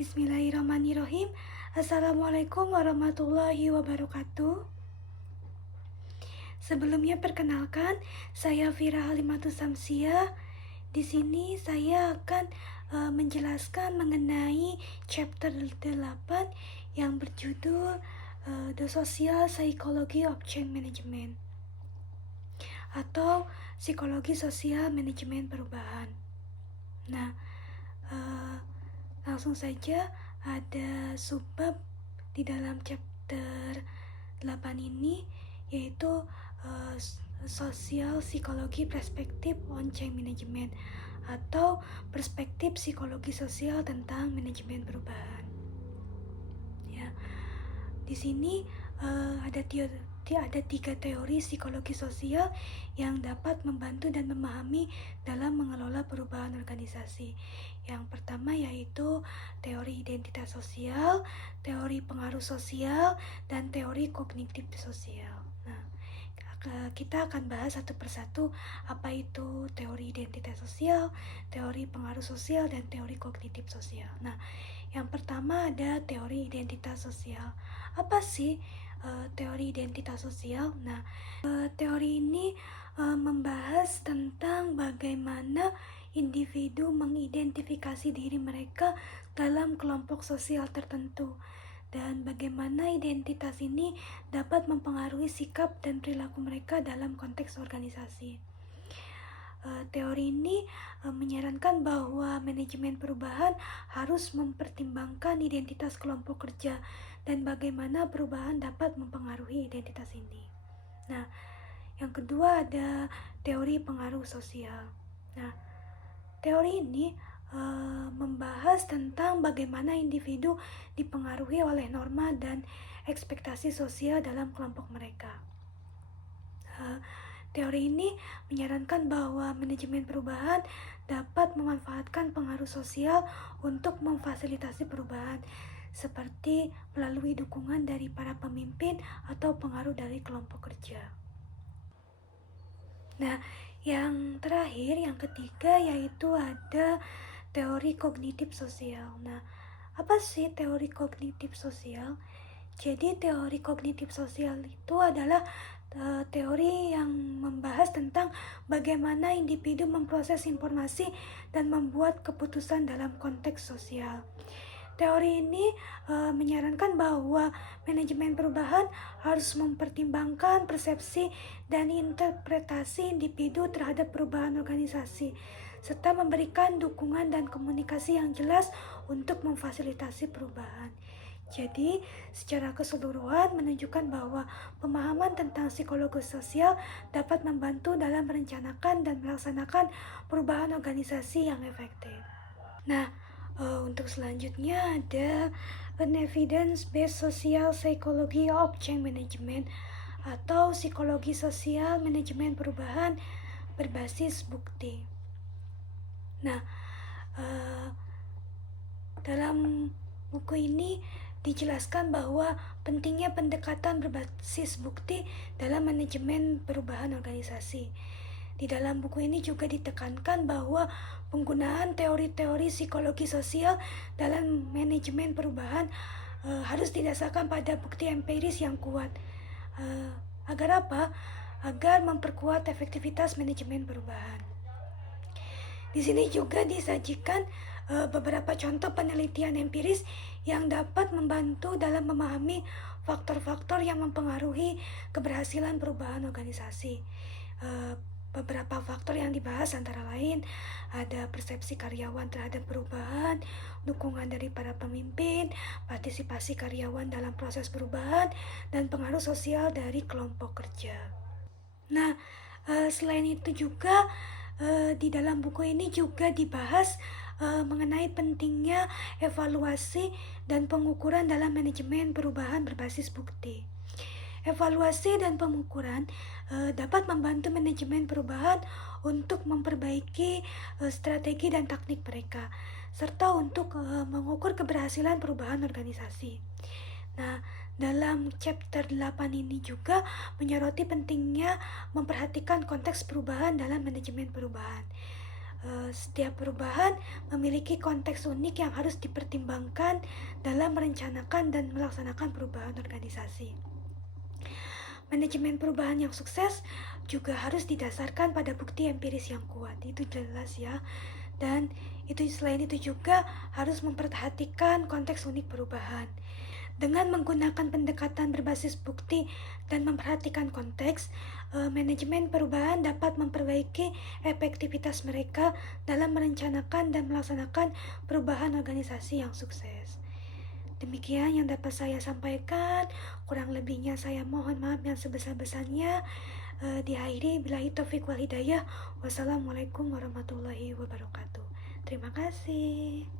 Bismillahirrahmanirrahim. Assalamualaikum warahmatullahi wabarakatuh. Sebelumnya perkenalkan, saya Fira Halimatus Samsiah. Di sini saya akan menjelaskan mengenai chapter 8 yang berjudul The Social Psychology of Change Management atau psikologi sosial manajemen perubahan. Nah, langsung saja ada subbab di dalam chapter 8 ini, yaitu Social Psychology Perspective on Change Management atau perspektif psikologi sosial tentang manajemen perubahan. Ya, di sini ada 3 teori psikologi sosial yang dapat membantu dan memahami dalam mengelola perubahan organisasi. Yang pertama yaitu teori identitas sosial, teori pengaruh sosial, dan teori kognitif sosial. Nah, kita akan bahas satu persatu apa itu teori identitas sosial, teori pengaruh sosial, dan teori kognitif sosial. Nah, yang pertama ada teori identitas sosial. Apa sih teori identitas sosial? Nah, teori ini membahas tentang bagaimana individu mengidentifikasi diri mereka dalam kelompok sosial tertentu dan bagaimana identitas ini dapat mempengaruhi sikap dan perilaku mereka dalam konteks organisasi. Teori ini menyarankan bahwa manajemen perubahan harus mempertimbangkan identitas kelompok kerja dan bagaimana perubahan dapat mempengaruhi identitas ini. Nah, yang kedua ada teori pengaruh sosial. Nah, teori ini membahas tentang bagaimana individu dipengaruhi oleh norma dan ekspektasi sosial dalam kelompok mereka. Teori ini menyarankan bahwa manajemen perubahan dapat memanfaatkan pengaruh sosial untuk memfasilitasi perubahan, seperti melalui dukungan dari para pemimpin atau pengaruh dari kelompok kerja. Nah, yang terakhir, yang ketiga, yaitu ada teori kognitif sosial. Nah, apa sih teori kognitif sosial? Jadi teori kognitif sosial itu adalah teori yang membahas tentang bagaimana individu memproses informasi dan membuat keputusan dalam konteks sosial. Teori ini menyarankan bahwa manajemen perubahan harus mempertimbangkan persepsi dan interpretasi individu terhadap perubahan organisasi, serta memberikan dukungan dan komunikasi yang jelas untuk memfasilitasi perubahan. Jadi, secara keseluruhan menunjukkan bahwa pemahaman tentang psikologi sosial dapat membantu dalam merencanakan dan melaksanakan perubahan organisasi yang efektif. Nah, untuk selanjutnya ada an evidence-based social psychology of change management atau psikologi sosial manajemen perubahan berbasis bukti. Nah, dalam buku ini dijelaskan bahwa pentingnya pendekatan berbasis bukti dalam manajemen perubahan organisasi. Di dalam buku ini juga ditekankan bahwa penggunaan teori-teori psikologi sosial dalam manajemen perubahan harus didasarkan pada bukti empiris yang kuat. Agar apa? Agar memperkuat efektivitas manajemen perubahan. Di sini juga disajikan beberapa contoh penelitian empiris yang dapat membantu dalam memahami faktor-faktor yang mempengaruhi keberhasilan perubahan organisasi. Beberapa faktor yang dibahas antara lain ada persepsi karyawan terhadap perubahan, dukungan dari para pemimpin, partisipasi karyawan dalam proses perubahan, dan pengaruh sosial dari kelompok kerja. Nah, selain itu juga di dalam buku ini juga dibahas mengenai pentingnya evaluasi dan pengukuran dalam manajemen perubahan berbasis bukti. Evaluasi dan pengukuran dapat membantu manajemen perubahan untuk memperbaiki strategi dan teknik mereka, serta untuk mengukur keberhasilan perubahan organisasi. Nah, dalam chapter 8 ini juga menyoroti pentingnya memperhatikan konteks perubahan dalam manajemen perubahan. Setiap perubahan memiliki konteks unik yang harus dipertimbangkan dalam merencanakan dan melaksanakan perubahan organisasi. Manajemen perubahan yang sukses juga harus didasarkan pada bukti empiris yang kuat, itu jelas ya. Dan selain itu juga harus memperhatikan konteks unik perubahan. Dengan menggunakan pendekatan berbasis bukti dan memperhatikan konteks, manajemen perubahan dapat memperbaiki efektivitas mereka dalam merencanakan dan melaksanakan perubahan organisasi yang sukses. Demikian yang dapat saya sampaikan, kurang lebihnya saya mohon maaf yang sebesar-besarnya. Diakhiri billahi taufiq wal hidayah. Wassalamualaikum warahmatullahi wabarakatuh. Terima kasih.